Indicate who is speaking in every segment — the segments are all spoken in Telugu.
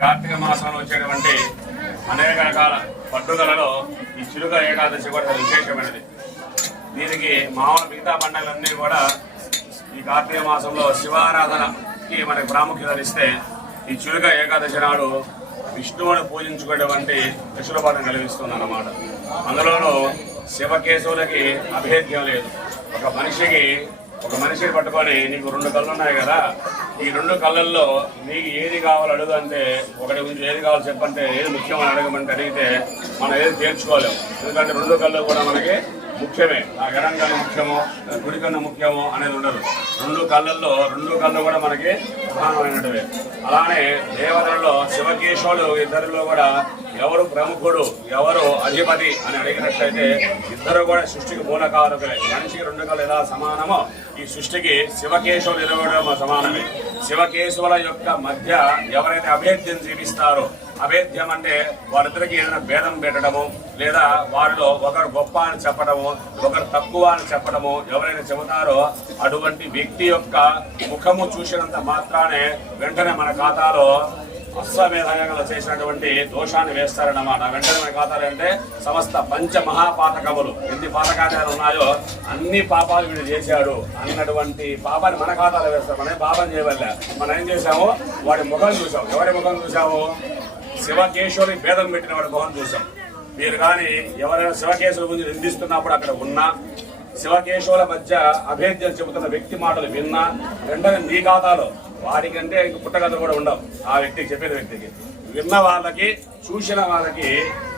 Speaker 1: కార్తీక మాసంలో వచ్చేటువంటి అనేక రకాల పండుగలలో ఈ చిలుక ఏకాదశి కూడా విశేషమైనది. దీనికి మామూలు మిగతా పండుగలన్నీ కూడా ఈ కార్తీక మాసంలో శివారాధనకి మనకి ప్రాముఖ్యత ఇస్తే ఈ చిలుక ఏకాదశి నాడు విష్ణువుని పూజించుకునేటువంటి విషులపాఠం కలిగిస్తుంది అన్నమాట అందులోనూ శివకేశవులకి అభేద్యం లేదు. ఒక మనిషికి ఒక మనిషిని పట్టుకొని నీకు రెండు కళ్ళు ఉన్నాయి కదా ఈ రెండు కళ్ళల్లో మీకు ఏది కావాలో అడుగు అంటే ఒకటి గురించి ఏది కావాలో చెప్పంటే ఏది ముఖ్యమని అడగమంటే అడిగితే మనం ఏది తీర్చుకోలేము ఎందుకంటే రెండు కళ్ళు కూడా మనకి ముఖ్యమే. ఆ ఎడం కన్ను ముఖ్యమో గుడి కన్ను ముఖ్యమో అనేది ఉండదు. రెండు కళ్ళల్లో రెండు కళ్ళు కూడా మనకి ప్రధానమైనటువే అలానే దేవతలలో శివకేశవులు ఇద్దరిలో కూడా ఎవరు ప్రముఖుడు ఎవరు అధిపతి అని అడిగినట్లయితే ఇద్దరు కూడా సృష్టికి మూలకారకులే. మనిషికి రెండు కళ్ళు ఎలా సమానమో ఈ సృష్టికి శివకేశవులు ఇరవడం సమానమే. శివకేశవుల యొక్క మధ్య ఎవరైతే అభేద్యం జీవిస్తారో అభేద్యం అంటే వారిద్దరికి ఏదైనా భేదం పెట్టడము లేదా వారిలో ఒకరు గొప్ప అని చెప్పడము ఒకరు తక్కువ అని చెప్పడము ఎవరైనా చెబుతారో అటువంటి వ్యక్తి యొక్క ముఖము చూసినంత మాత్రానే వెంటనే మన ఖాతాలో అశ్వమేధంగా చేసినటువంటి దోషాన్ని వేస్తారన్నమాట. వెంటనే మన ఖాతాలు అంటే సమస్త పంచ మహాపాతకములు. ఎన్ని పాతకాలు ఉన్నాయో అన్ని పాపాలు వీడు చేశాడు అన్నటువంటి పాపాన్ని మన ఖాతాలో వేస్తారు. మనం పాపం చేయవల్లే మనం ఏం చేసాము వాడి ముఖం చూసాం ఎవరి ముఖం చూసాము శివకేశ్వరి భేదం పెట్టిన వాడి ముఖం చూసాం మీరు కానీ ఎవరైనా శివకేశ్వరి గురించి నిందిస్తున్నప్పుడు అక్కడ ఉన్నా శివకేశవుల మధ్య అభేద్యం చెబుతున్న వ్యక్తి మాటలు విన్నా వెంటనే నీ ఖాతాలో వాడికంటే ఇంక పుట్టగతలు కూడా ఉండవు. ఆ వ్యక్తికి చెప్పిన వ్యక్తికి. విన్న వాళ్ళకి చూసిన వాళ్ళకి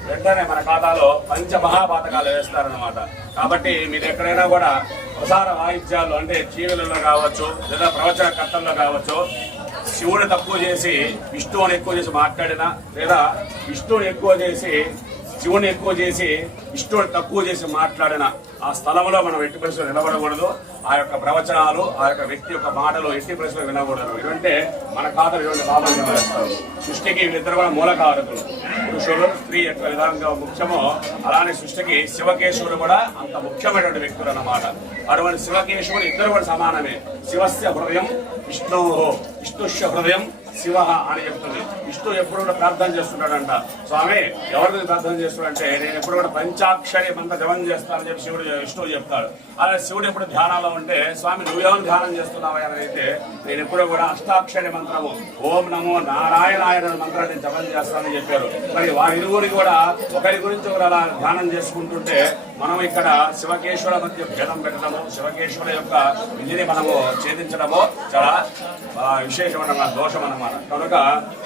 Speaker 1: వెంటనే మన ఖాతాలో పంచమహాపాతకాలు వేస్తారనమాట కాబట్టి మీరు ఎక్కడైనా కూడా ప్రసార వాయిద్యాలు అంటే జీవులలో కావచ్చు లేదా ప్రవచన కర్తల్లో కావచ్చు శివుని తక్కువ చేసి విష్ణువుని ఎక్కువ చేసి మాట్లాడినా లేదా విష్ణువుని ఎక్కువ చేసి శివుని ఎక్కువ చేసి ఇష్టం తక్కువ చేసి మాట్లాడిన ఆ స్థలంలో మనం ఎట్టి పరిస్థితులు నిలబడకూడదు. ఆ యొక్క ప్రవచనాలు ఆ యొక్క వ్యక్తి యొక్క మాటలు ఎట్టి పరిస్థితులు వినకూడదు. ఎందుకంటే మన ఖాతాలు ఇటువంటి లాభం సృష్టికి వీళ్ళిద్దరు కూడా మూలకారకులు. పురుషుడు స్త్రీ యొక్క విధానంగా ముఖ్యమో అలానే సృష్టికి శివకేశవుడు కూడా అంత ముఖ్యమైనటువంటి వ్యక్తులు అన్నమాట. అటువంటి శివకేశవుడు ఇద్దరు కూడా సమానమే. శివస్య హృదయం విష్ణు విష్ణుష్య హృదయం శివ అని చెప్తుంది. విష్ణు ఎప్పుడు కూడా ప్రార్థన చేస్తున్నాడంట. స్వామి ఎవరి ప్రార్థన చేస్తున్నాడంటే నేను ఎప్పుడు కూడా పంచాక్షరి మంత్ర జపం చేస్తానని చెప్పి శివుడు విష్ణువు చెప్తాడు. అలా శివుడు ఎప్పుడు ధ్యానాలో ఉంటే స్వామి నువ్వేమో ధ్యానం చేస్తున్నావా అని అయితే నేను ఎప్పుడూ కూడా అష్టాక్షరి మంత్రము ఓం నమో నారాయణాయ మంత్రాన్ని జపం చేస్తానని చెప్పారు. మరి వారి ఇరువురి కూడా ఒకరి గురించి ఒకరు అలా ధ్యానం చేసుకుంటుంటే మనం ఇక్కడ శివకేశ్వర మధ్య భేదం పెట్టడము శివకేశ్వర యొక్క విధిని మనము ఛేదించడము చాలా విశేషమైన దోషం అన్నమాట. కనుక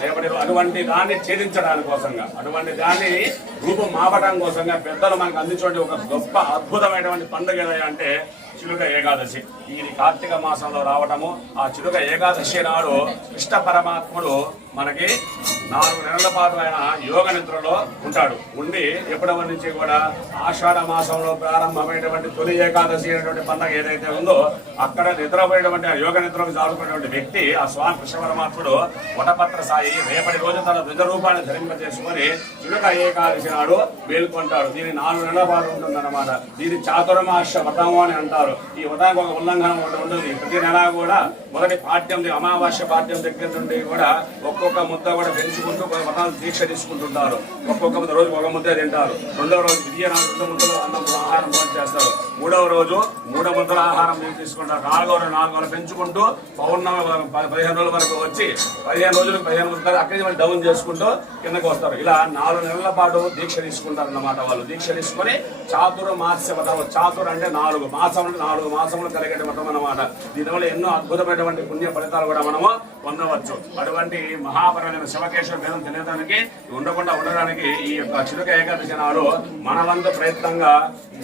Speaker 1: రేపటి అటువంటి దాన్ని ఛేదించడానికి కోసంగా అటువంటి దాన్ని రూపం మాపడం కోసంగా పెద్దలు మనకు అందించే ఒక గొప్ప అద్భుతమైనటువంటి పండుగ అంటే చిలుక ఏకాదశి. ఇది కార్తీక మాసంలో రావటము ఆ చిలుక ఏకాదశి నాడు కృష్ణ పరమాత్ముడు మనకి నాలుగు నెలల పాటు ఆయన యోగ నిద్రలో ఉంటాడు. ఉండి ఎప్పటి నుంచి కూడా ఆషాఢ మాసంలో ప్రారంభమైనటువంటి తొలి ఏకాదశి అనేటువంటి పండుగ ఏదైతే ఉందో అక్కడ నిద్రపోయేటువంటి ఆ యోగ నిద్రకు జారుకునేటువంటి వ్యక్తి ఆ స్వామి కృష్ణ పరమాత్ముడు వటపత్ర సాయి రేపటి రోజు తన ద్విజ రూపాన్ని ధరింపజేసుకొని చిలుక ఏకాదశి నాడు మేల్కొంటాడు. దీని నాలుగు నెలల పాటు ఉంటుందన్నమాట. దీని చాతుర్మాస వ్రతము అని అంటారు. ఈ వ్రతానికి ఒక ఉల్లంఘన ఒకటి ఉంటుంది ప్రతి నెల కూడా మొదటి పాఠ్యం అమావాస్య పాఠ్యం దగ్గర నుండి కూడా ఒక్కొక్క ముద్ద కూడా పెంచుకుంటూ మతాలు వ్రతాలు దీక్ష తీసుకుంటుంటారు. ఒక్కొక్క ముద్ద రోజు ఒక ముద్ద తింటారు. రెండవ రోజు ద్వితీయ నాలుగు ముద్దలు అన్నం ఆహారం భోజనం చేస్తారు. మూడవ రోజు మూడు ముద్దల ఆహారం తీసుకుంటారు. నాలుగో రోజు నాలుగు రోజులు పెంచుకుంటూ పౌర్ణమి పదిహేను రోజుల వరకు వచ్చి పదిహేను రోజులు పదిహేను ముద్దలు అక్కడి నుంచి డౌన్ చేసుకుంటూ కిందకు వస్తారు. ఇలా నాలుగు నెలల పాటు దీక్ష తీసుకుంటారు అన్నమాట వాళ్ళు. దీక్ష తీసుకొని చాతురు మాస్య వ్రతం చాతురు అంటే నాలుగు మాసం అంటే నాలుగు మాసములు కలిగే వ్రతం అన్నమాట. దీనివల్ల ఎన్నో అద్భుతమైన అద్భుతమైనటువంటి పుణ్య ఫలితాలు కూడా మనము పొందవచ్చు. అటువంటి మహాపరమైన శివకేశ్వర భేదం తెలియడానికి ఉండకుండా ఉండడానికి ఈ యొక్క చిలుక ఏకాదశి నాడు మనవంతు ప్రయత్నంగా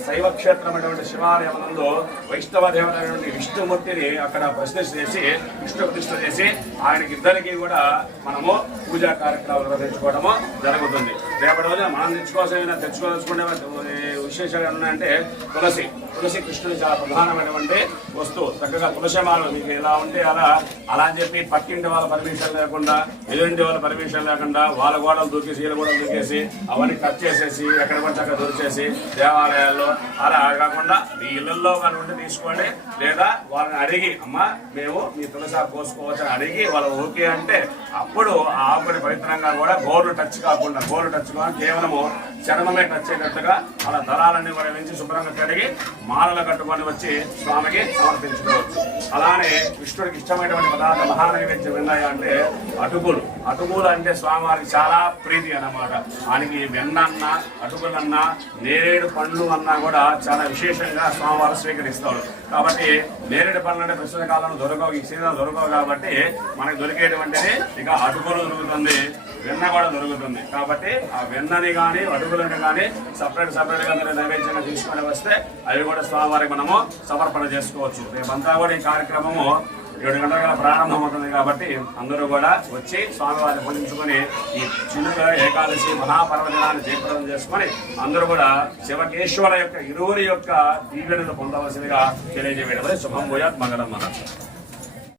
Speaker 1: శైవ క్షేత్రమైనటువంటి శివాలయం నందు వైష్ణవ దేవతైనటువంటి విష్ణుమూర్తిని అక్కడ ప్రతిష్ఠ చేసి విష్ణు ప్రతిష్ఠ చేసి ఆయనకి ఇద్దరికి కూడా మనము పూజా కార్యక్రమాలు నిర్వహించుకోవడము జరుగుతుంది. రేపటి రోజున మనం తెచ్చుకోవాల్సిన తెచ్చుకోదలుచుకునే విశేషాలు ఉన్నాయంటే తులసి. తులసి కృష్ణుడు చాలా ప్రధానమైనటువంటి వస్తువు. చక్కగా తులసిమాలు మీకు ఎలా ఉంటే అలా. అలా అని చెప్పి పక్కింటి వాళ్ళ పర్మిషన్ లేకుండా ఎదురింటి వాళ్ళ పర్మిషన్ లేకుండా వాళ్ళ గోడలు దూకేసి వీళ్ళ గోడలు దూకేసి అవన్నీ కట్ చేసేసి ఎక్కడ పడితే అక్కడ దొరికేసి దేవాలయాల్లో అలా కాకుండా మీ ఇళ్ళలో కానీ ఉంటే తీసుకోండి. లేదా వాళ్ళని అడిగి అమ్మా మేము మీ తులసి కోసుకోవచ్చని కోసుకోవచ్చు అడిగి వాళ్ళు ఓకే అంటే అప్పుడు ఆ ఆకుని పవిత్రంగా కూడా గోర్లు టచ్ కాకుండా గోర్లు టచ్ కాకుండా కేవలము చర్మమే టచ్ అయ్యేటట్టుగా అలా దళాలన్నీ కూడా శుభ్రంగా కడిగి మాలల కట్టుకొని వచ్చి స్వామికి సమర్పించుకోవచ్చు. అలానే విష్ణుడికి ఇష్టమైనటువంటి పదార్థ మహానైవేద్యం విన్నాయి అంటే అటుకులు. అటుకులు అంటే స్వామివారికి చాలా ప్రీతి అన్నమాట. ఆయనకి వెన్నన్న అటుకులన్న నేరేడు పండ్లు అన్నా కూడా చాలా విశేషంగా స్వామివారు స్వీకరిస్తారు. కాబట్టి నేరేడు పండ్లు అంటే ప్రస్తుత కాలంలో దొరకవు ఈ సీజన్ దొరకవు కాబట్టి మనకు దొరికేటువంటిది ఇక అటుకులు దొరుకుతుంది. వెన్న కూడా దొరుకుతుంది. కాబట్టి ఆ వెన్నని కానీ అడుగులను కానీ సపరేట్ సపరేట్గా మీరు నైవేద్యంగా తీసుకొని వస్తే అవి కూడా స్వామివారికి మనము సమర్పణ చేసుకోవచ్చు. రేపంతా కూడా ఈ కార్యక్రమము ఏడు గంటల ప్రారంభం ప్రారంభమవుతుంది కాబట్టి అందరూ కూడా వచ్చి స్వామివారిని పూజించుకొని ఈ చిలుక ఏకాదశి మహాపర్వదినాన్ని జయప్రదం చేసుకొని అందరూ కూడా శివకేశ్వర యొక్క ఇరువురి యొక్క దీవెనలు పొందవలసిందిగా తెలియజేయడం శుభం భూయాత్ మంగళం మన